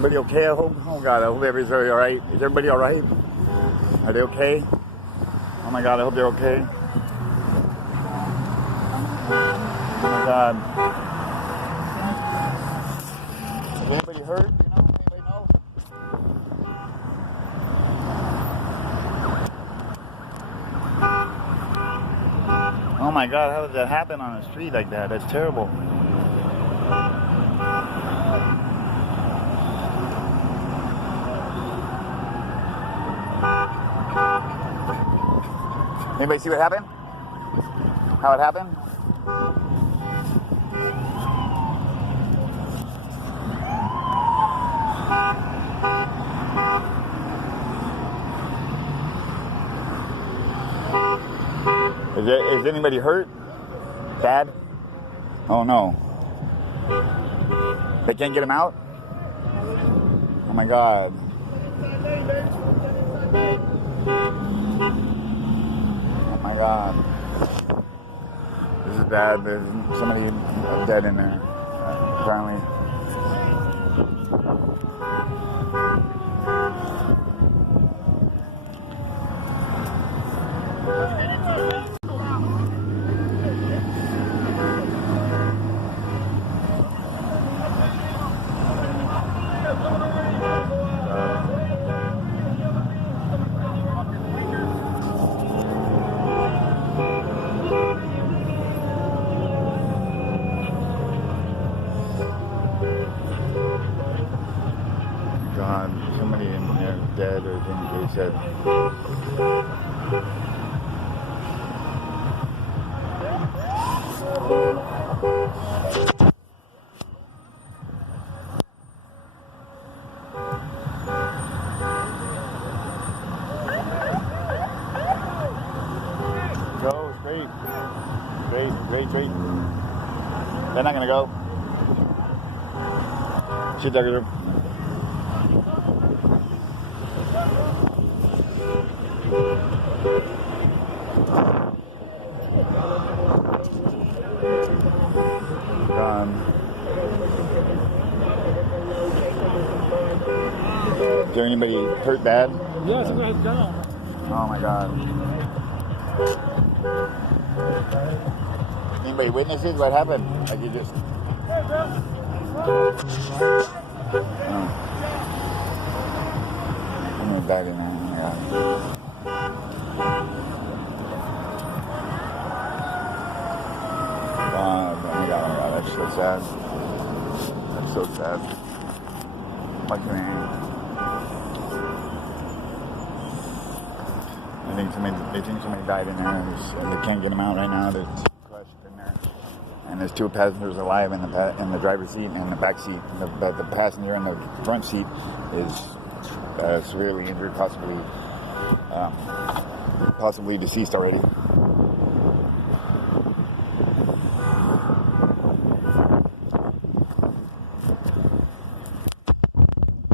everybody okay? I hope. Oh God, I hope everybody's all right. Is everybody all right? Are they okay? Oh my God, I hope they're okay. Oh my God. Is anybody hurt? You know? Anybody know? Oh my God, how did that happen on a street like that? That's terrible. Anybody see what happened? How it happened? Is anybody hurt? Bad? Oh no. They can't get him out? Oh my God. Oh my God. This is bad. There's somebody dead in there, apparently. God, somebody in there is dead, or they said. Go straight. Straight. They're not gonna go. Shit, Duggar. Is there anybody hurt bad? Yeah, somebody has a gun on. Oh my God. Anybody witnesses what happened? Like you just. Someone died in there. Oh my God. Oh my God, that's so sad. That's so sad. Fucking they think somebody died in there, and they can't get them out right now. They're crushed in there, and there's 2 passengers alive in the driver's seat and in the back seat. The passenger in the front seat is severely injured, possibly deceased already.